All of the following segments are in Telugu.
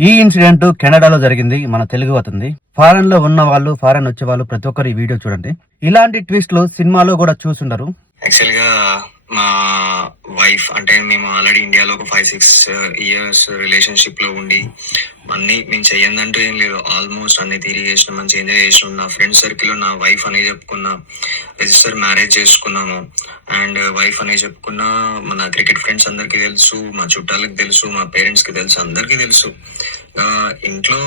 ఈ ఇన్సిడెంట్ కెనడాలో జరిగింది మన తెలుగు అవుతుంది ఫారెన్లో ఉన్న వాళ్ళు ఫారెన్ వచ్చే వాళ్ళు ప్రతి ఒక్కరు ఈ వీడియో చూడండి. ఇలాంటి ట్విస్ట్లు సినిమాలో కూడా చూసుండరు. యాక్చువల్గా మా వైఫ్ అంటే మేము ఆల్రెడీ ఇండియాలో ఒక ఫైవ్ సిక్స్ ఇయర్స్ రిలేషన్షిప్లో ఉండి అన్ని మేము చెయ్యందంటూ ఏం లేదు. ఆల్మోస్ట్ అన్ని తిరిగి చేసినాం మంచి ఎంజాయ్ చేసినాం. నా ఫ్రెండ్ సర్కిల్లో నా వైఫ్ అనే చెప్పుకున్నా రిజిస్టర్ మ్యారేజ్ చేసుకున్నాము. అండ్ వైఫ్ అనే చెప్పుకున్నా మన క్రికెట్ ఫ్రెండ్స్ అందరికీ తెలుసు మా చుట్టాలకు తెలుసు మా పేరెంట్స్కి తెలుసు అందరికీ తెలుసు. ఇంట్లో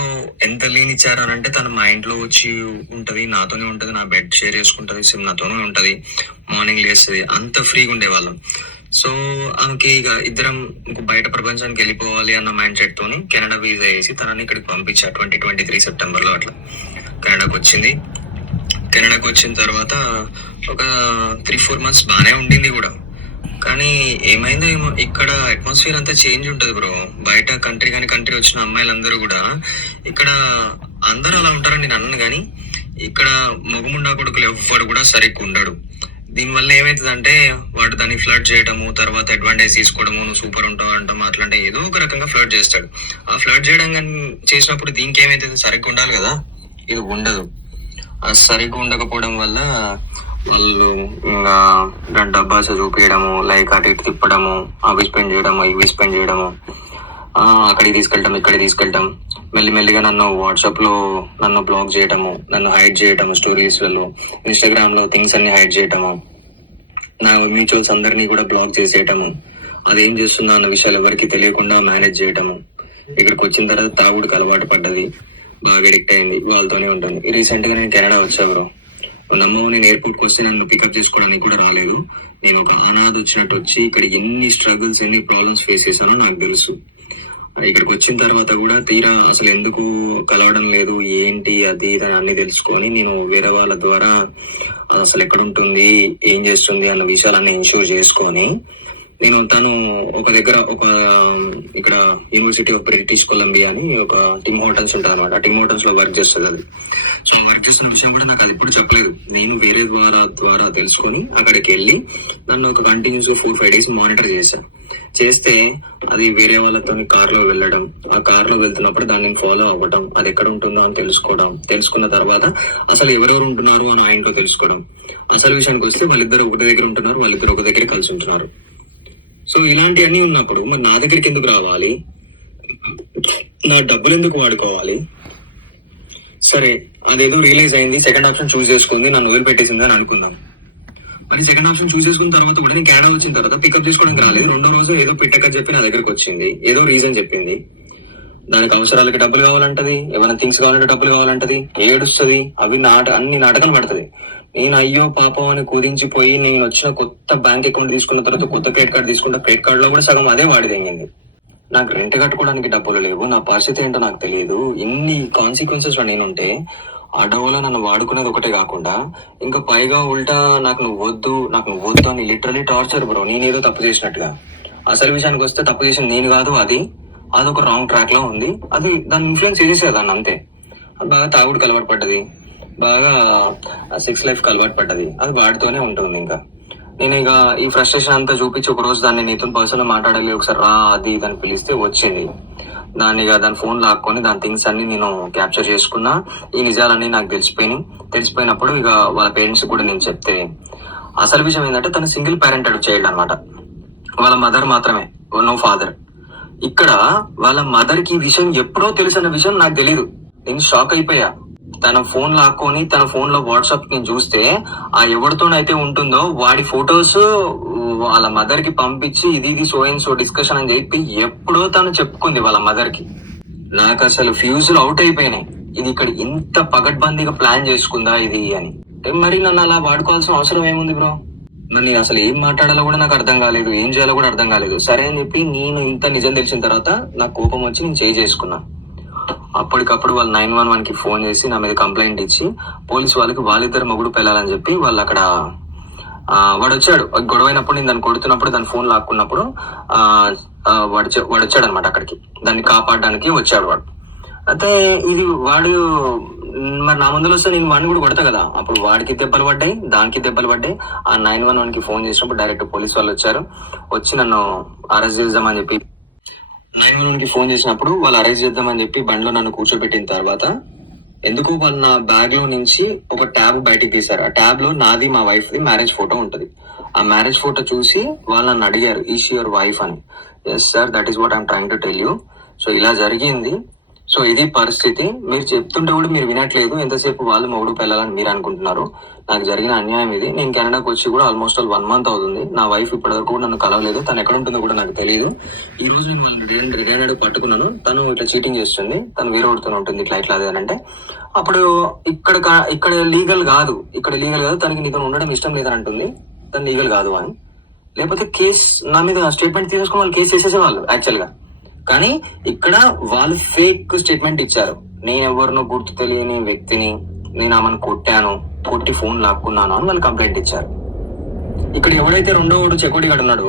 ఎంత లేనిచ్చారు అని అంటే తను మా ఇంట్లో వచ్చి ఉంటది నాతోనే ఉంటది నా బెడ్ షేర్ చేసుకుంటది సిమ్ నాతోనే ఉంటది మార్నింగ్ లేస్తుంది. అంత ఫ్రీగా ఉండేవాళ్ళం. సో ఆమెకి ఇక ఇద్దరం బయట ప్రపంచానికి వెళ్ళిపోవాలి అన్న మైండ్ సెట్ తోని కెనడా వీసా వేసి తనని ఇక్కడికి పంపించారు ట్వంటీ ట్వంటీ త్రీ సెప్టెంబర్లో అట్లా. కెనడాకి వచ్చింది. కెనడాకి వచ్చిన తర్వాత ఒక త్రీ ఫోర్ మంత్స్ బాగానే ఉండింది కూడా. కానీ ఏమైందో ఏమో ఇక్కడ అట్మాస్ఫియర్ అంతా చేంజ్ ఉంటది బ్రో. బయట కంట్రీ కానీ కంట్రీ వచ్చిన అమ్మాయిలందరూ కూడా ఇక్కడ అందరూ అలా ఉంటారని నేను అన్నాను కానీ ఇక్కడ మగముండా కొడుకులు ఎవ్వడు కూడా సరిగ్గా ఉండడు దీనివల్ల ఏమైతుందంటే వాడు దాన్ని ఫ్లడ్ చేయడము తర్వాత అడ్వాంటేజ్ తీసుకోవడము నువ్వు సూపర్ ఉంటావు అంటాం అట్లాంటి ఏదో ఒక రకంగా ఫ్లడ్ చేస్తాడు. ఆ ఫ్లడ్ చేయడం కానీ చేసినప్పుడు దీనికి ఏమైతుంది సరిగ్గా ఉండాలి కదా? ఇది ఉండదు. ఆ సరిగ్గా ఉండకపోవడం వల్ల వాళ్ళు ఇంకా డబ్బా చూపించడము లైక్ అటు ఇటు తిప్పడము అవి స్పెండ్ చేయడము ఇవి స్పెండ్ చేయడము అక్కడికి తీసుకెళ్ళటం ఇక్కడికి తీసుకెళ్ళటం మెల్లిమెల్లిగా నన్ను వాట్సాప్లో నన్ను బ్లాక్ చేయటము నన్ను హైడ్ చేయటము స్టోరీస్లలో ఇన్స్టాగ్రామ్లో థింగ్స్ అన్ని హైడ్ చేయటము నా మ్యూచువల్స్ అందరినీ కూడా బ్లాక్ చేసేయటము అదేం చేస్తున్నా అన్న విషయాలు ఎవరికి తెలియకుండా మేనేజ్ చేయటము. ఇక్కడికి వచ్చిన తర్వాత తాగుడికి అలవాటు పడ్డది బాగా అడిక్ట్ అయింది వాళ్ళతోనే ఉంటుంది రీసెంట్గా నేను కెనడా వచ్చా బ్రో నమ్మవు నేను ఎయిర్పోర్ట్కి వస్తే నన్ను పికప్ చేసుకోవడానికి కూడా రాలేదు. నేను ఒక అనాథ వచ్చినట్టు వచ్చి ఇక్కడ ఎన్ని స్ట్రగుల్స్ ఎన్ని ప్రాబ్లమ్స్ ఫేస్ చేశానో నాకు తెలుసు. ఇక్కడికి వచ్చిన తర్వాత కూడా తీరా అసలు ఎందుకు కలవడం లేదు ఏంటి అది ఇది అన్ని తెలుసుకొని నేను వేరే వాళ్ళ ద్వారా అది అసలు ఎక్కడ ఉంటుంది ఏం చేస్తుంది అన్న విషయాలన్నీ ఇన్షూర్ చేసుకొని నేను తను ఒక దగ్గర ఒక ఇక్కడ యూనివర్సిటీ ఆఫ్ బ్రిటిష్ కొలంబియా అని ఒక టిమ్ హోటల్స్ ఉంటుంది అనమాట టిమ్ హోటల్స్లో వర్క్ చేస్తుంది అది. సో వర్క్ చేస్తున్న విషయం కూడా నాకు అది ఇప్పుడు చెప్పలేదు. నేను వేరే ద్వారా ద్వారా తెలుసుకొని అక్కడికి వెళ్ళి నన్ను ఒక continuous four five days monitor చేశాను చేస్తే అది వేరే వాళ్ళతో కార్లో వెళ్ళడం ఆ కార్లో వెళ్తున్నప్పుడు దాన్ని ఫాలో అవ్వడం అది ఎక్కడ ఉంటుందో అని తెలుసుకోవడం తెలుసుకున్న తర్వాత అసలు ఎవరెవరు ఉంటున్నారు అని ఆ ఇంట్లో తెలుసుకోవడం. అసలు విషయానికి వస్తే వాళ్ళిద్దరు ఒకటి దగ్గర ఉంటున్నారు వాళ్ళిద్దరు ఒక దగ్గర కలిసి ఉంటున్నారు. సో ఇలాంటివన్నీ ఉన్నప్పుడు మరి నా దగ్గరికి ఎందుకు రావాలి? నా డబ్బులు ఎందుకు వాడుకోవాలి? సరే అదేదో రియలైజ్ అయింది సెకండ్ ఆప్షన్ చూస్ చేసుకుంది నన్ను వదిలిపెట్టేసింది అని అనుకుందాం. మరి సెకండ్ ఆప్షన్ చూస్ చేసుకున్న తర్వాత కూడా నేను కేడా వచ్చిన తర్వాత పికప్ చేసుకోవడానికి రాలేదు. రెండో రోజు ఏదో పిట్టక చెప్పి నా దగ్గరకు వచ్చింది. ఏదో రీజన్ చెప్పింది. దానికి అవసరాలకి డబ్బులు కావాలంటది ఏమైనా థింగ్స్ కావాలంటే డబ్బులు కావాలంటది ఏడుస్తుంది అవి నాట అన్ని నాటకాలు పడుతుంది. నేను అయ్యో పాపం అని కుదించిపోయి నేను వచ్చిన కొత్త బ్యాంక్ అకౌంట్ తీసుకున్న తర్వాత కొత్త క్రెడిట్ కార్డు తీసుకుంటే క్రెడిట్ కార్డులో కూడా సగం అదే వాడి తెంగింది. నాకు రెంట్ కట్టుకోవడానికి డబ్బులు లేవు నా పరిస్థితి ఏంటో నాకు తెలియదు ఇన్ని కాన్సిక్వెన్సెస్ నేనుంటే ఆ డబ్బులో నన్ను వాడుకునేది ఒకటే కాకుండా ఇంకా పైగా ఉల్టా నాకు నువ్వు వద్దు నాకు నువ్వు వద్దు అని లిటరలీ టార్చర్ బ్రో నేనేదో తప్పు చేసినట్టుగా. అసలు విషయానికి వస్తే తప్పు చేసింది నేను కాదు అది. అదొక రాంగ్ ట్రాక్లో ఉంది. అది దాని ఇన్ఫ్లుయెన్స్ చేసేది దాన్ని అంతే. బాగా తాగుడు అలవాటు పడ్డది. బాగా సెక్స్ లైఫ్ అలవాటు పడ్డది. అది వాడితోనే ఉంటుంది ఇంకా. నేను ఇక ఈ ఫ్రస్ట్రేషన్ అంతా చూపించి ఒక రోజు దాన్ని నీతో పర్సన్ మాట్లాడాలి ఒకసారి రా అది ఇది అని పిలిస్తే వచ్చింది. దాన్ని దాని ఫోన్ లాక్కొని దాని థింగ్స్ అన్ని నేను క్యాప్చర్ చేసుకున్నా. ఈ నిజాలన్నీ నాకు తెలిసిపోయినాయి. తెలిసిపోయినప్పుడు ఇక వాళ్ళ పేరెంట్స్ కూడా నేను చెప్తే అసలు విషయం ఏంటంటే తను సింగిల్ పేరెంటెడ్ చైల్డ్ అనమాట వాళ్ళ మదర్ మాత్రమే నో ఫాదర్ ఇక్కడ వాళ్ళ మదర్కి ఈ విషయం ఎప్పుడో తెలుసన్న విషయం నాకు తెలియదు నేను షాక్ అయిపోయా. తన ఫోన్ లాక్కొని తన ఫోన్లో వాట్సాప్ని చూస్తే ఆ ఎవరితోనైతే ఉంటుందో వాడి ఫొటోస్ వాళ్ళ మదర్కి పంపించి ఇది ఇది సో అండ్ సో డిస్కషన్ అని చెప్పి ఎప్పుడో తను చెప్పుకుంది వాళ్ళ మదర్కి నాకు అసలు ఫ్యూజులు అవుట్ అయిపోయినాయి. ఇది ఇక్కడ ఇంత పగడ్బందీగా ప్లాన్ చేసుకుందా ఇది అని. మరి నన్ను అలా వాడుకోవాల్సిన అవసరం ఏముంది బ్రో? నన్ను అసలు ఏం మాట్లాడాలో కూడా నాకు అర్థం కాలేదు ఏం చేయాలో కూడా అర్థం కాలేదు. సరే అని చెప్పి నేను ఇంత నిజం తెలిసిన తర్వాత నాకు కోపం వచ్చి నేను చేయి చేసుకున్నాను అప్పటికప్పుడు వాళ్ళు నైన్ వన్ వన్కి ఫోన్ చేసి నా మీద కంప్లైంట్ ఇచ్చి పోలీస్ వాళ్ళకి వాళ్ళిద్దరు మొగుడు పెళ్ళాలని చెప్పి వాళ్ళు అక్కడ వాడు వచ్చాడు గొడవ అయినప్పుడు నేను దాన్ని కొడుతున్నప్పుడు దాని ఫోన్ లాక్కున్నప్పుడు ఆ, వాడు వాడు వచ్చాడు అనమాట అక్కడికి. దాన్ని కాపాడడానికి వచ్చాడు వాడు. అయితే ఇది వాడు మరి నా ముందులో వస్తే నేను వాడిని కూడా కొడతా కదా. అప్పుడు వాడికి దెబ్బలు పడ్డాయి దానికి దెబ్బలు పడ్డాయి. ఆ నైన్ వన్ వన్కి ఫోన్ చేసినప్పుడు డైరెక్ట్ పోలీస్ వాళ్ళు వచ్చారు. వచ్చి నన్ను అరెస్ట్ చేద్దామని చెప్పి నైన్ వన్కి ఫోన్ చేసినప్పుడు వాళ్ళు అరేంజ్ చేద్దామని చెప్పి బండిలో నన్ను కూర్చోబెట్టిన తర్వాత ఎందుకు వాళ్ళు నా బ్యాగ్లో నుంచి ఒక ట్యాబ్ బయటికి తీశారు. ఆ ట్యాబ్లో నాది మా వైఫ్ ది మ్యారేజ్ ఫోటో ఉంటది. ఆ మ్యారేజ్ ఫోటో చూసి వాళ్ళు నన్ను అడిగారు ఈస్ యువర్ వైఫ్ అని? Yes sir that is what I'm trying to tell you so ఇలా జరిగింది. సో ఇది పరిస్థితి. మీరు చెప్తుంటే కూడా మీరు వినట్లేదు. ఎంతసేపు వాళ్ళు మొగుడు పెళ్ళాలని మీరు అనుకుంటున్నారు? నాకు జరిగిన అన్యాయం ఇది. నేను కెనడాకి వచ్చి కూడా ఆల్మోస్ట్ ఆల్ వన్ మంత్ అవుతుంది. నా వైఫ్ ఇప్పటివరకు కూడా నన్ను కలవలేదు. తను ఎక్కడ ఉంటుందో కూడా నాకు తెలియదు ఈ రోజు మిమ్మల్ని పట్టుకున్నాను. తను ఇట్లా చీటింగ్ చేస్తుంది. తను వేరే ఒకటితో ఉంటుంది ఇట్లా ఇట్లా అదే అంటే. అప్పుడు ఇక్కడ కా- ఇక్కడ లీగల్ కాదు. ఇక్కడ లీగల్ కాదు. తనకి నీతో ఉండడం ఇష్టం లేదని అంటుంది. తను లీగల్ కాదు అని. లేకపోతే కేస్ నా మీద స్టేట్మెంట్ తీసేసుకుని వాళ్ళు కేసు వేసేసేవాళ్ళు యాక్చువల్గా కానీ ఇక్కడ వాళ్ళు ఫేక్ స్టేట్మెంట్ ఇచ్చారు. నేను ఎవరినో గుర్తు తెలియని వ్యక్తిని నేను ఆమెను కొట్టాను కొట్టి ఫోన్ లాక్కున్నాను అని వాళ్ళు కంప్లైంట్ ఇచ్చారు. ఇక్కడ ఎవడైతే రెండో వాడు చెకోటి గడు ఉన్నాడో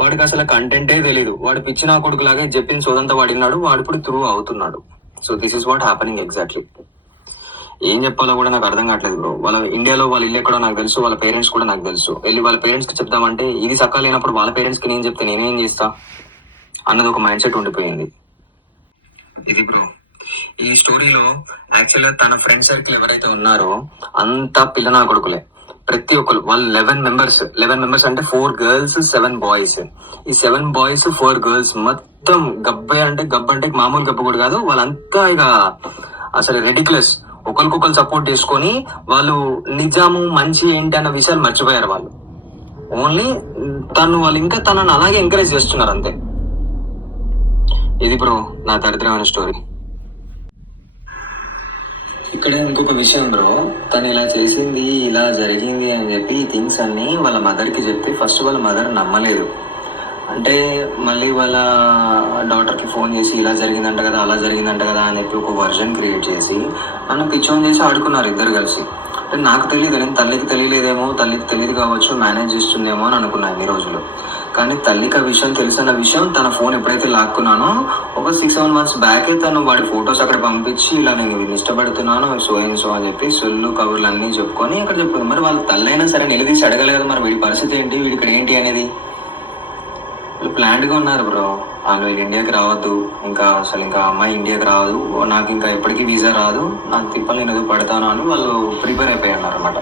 వాడికి అసలు కంటెంటే తెలియదు వాడు పిచ్చిన కొడుకు లాగా చెప్పిన సోదంతా వాడినాడు వాడు ఇప్పుడు త్రూ అవుతున్నాడు. So this is what happening exactly ఏం చెప్పాలో కూడా నాకు అర్థం కావట్లేదు బ్రో వాళ్ళ ఇండియాలో వాళ్ళ ఇల్లు ఎక్కడో నాకు తెలుసు వాళ్ళ పేరెంట్స్ కూడా నాకు తెలుసు. వెళ్ళి వాళ్ళ పేరెంట్స్కి చెప్దామంటే ఇది సకాలు లేనప్పుడు వాళ్ళ పేరెంట్స్కి నేను చెప్తే నేనేం చేస్తా? అన్నది ఒక మైండ్ సెట్ ఉండిపోయింది. ఇది బ్రో ఈ స్టోరీలో యాక్చువల్గా తన ఫ్రెండ్ సర్కిల్ ఎవరైతే ఉన్నారో అంతా పిల్లనా కొడుకులే. ప్రతి ఒక్కరు వాళ్ళు లెవెన్ మెంబర్స్ లెవెన్ మెంబర్స్ అంటే ఫోర్ గర్ల్స్ సెవెన్ బాయ్స్ ఈ సెవెన్ బాయ్స్ ఫోర్ గర్ల్స్ మొత్తం గబ్బే అంటే గబ్బ అంటే మామూలు గబ్బ కూడా కాదు. వాళ్ళంతా ఇక అసలు రెడిక్యులస్ ఒకరికొకరు సపోర్ట్ చేసుకొని వాళ్ళు నిజాము మంచి ఏంటి అన్న విషయాలు మర్చిపోయారు వాళ్ళు. ఓన్లీ తను వాళ్ళు ఇంకా తనని అలాగే ఎంకరేజ్ చేస్తున్నారు అంతే. ఇది బ్రో నా దరిద్రమైన స్టోరీ. ఇక్కడ ఇంకొక విషయం బ్రో తను ఇలా చేసింది ఇలా జరిగింది అని చెప్పి ఈ థింగ్స్ అన్ని వాళ్ళ మదర్కి చెప్తే ఫస్ట్ వాళ్ళ మదర్ నమ్మలేదు. అంటే మళ్ళీ వాళ్ళ డాటర్కి ఫోన్ చేసి ఇలా జరిగిందంట కదా అలా జరిగిందంట కదా అని చెప్పి ఒక వర్జన్ క్రియేట్ చేసి నన్ను పిచ్చోన్ చేసి ఆడుకున్నారు ఇద్దరు కలిసి. నాకు తెలియదు నేను తల్లికి తెలియలేదేమో తల్లికి తెలియదు కావచ్చు మేనేజ్ చేస్తుందేమో అని అనుకున్నాను ఈ రోజులు కానీ తల్లికి ఆ విషయం తెలిసిన విషయం తన ఫోన్ ఎప్పుడైతే లాక్కున్నానో ఒక సిక్స్ సెవెన్ మంత్స్ బ్యాకే తను వాడి ఫొటోస్ అక్కడ పంపించి ఇలా నేను వీడిని ఇష్టపడుతున్నాను సో ఏం సో అని చెప్పి సొల్లు కబుర్లు అన్ని చెప్పుకొని అక్కడ చెప్పింది మరి వాళ్ళ తల్లైనా సరే నిలదీసి అడగలేదు కదా మరి వీడి పరిస్థితి ఏంటి? వీడి ఇక్కడ ఏంటి అనేది? వీళ్ళు ప్లాంట్గా ఉన్నారు బ్రో ఆమె వీళ్ళు ఇండియాకి రావద్దు. ఇంకా అసలు ఇంకా అమ్మాయి ఇండియాకి రాదు. నాకు ఇంకా ఎప్పటికీ వీసా రాదు. నాకు తిప్పలు నేను ఎదుగు పడతాను అని వాళ్ళు ప్రిపేర్ అయిపోయి ఉన్నారు అనమాట